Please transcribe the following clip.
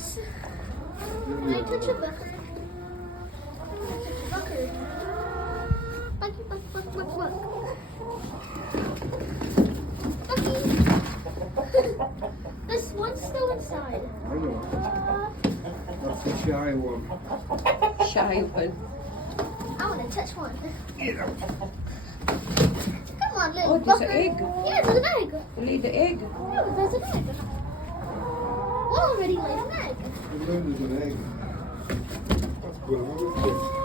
Yes. Can I touch a bucker? Bucker. Bucky, buck, buck, buck, buck. Bucky. This one's still inside. I know. That's the shy one. Shy one. I want to touch one. Get out. Come on, little Oh, there's bucker. an egg. Yeah, there's an egg. Lay the egg. Yeah, there's an egg. We already laid an egg. And then there's an egg. That's good.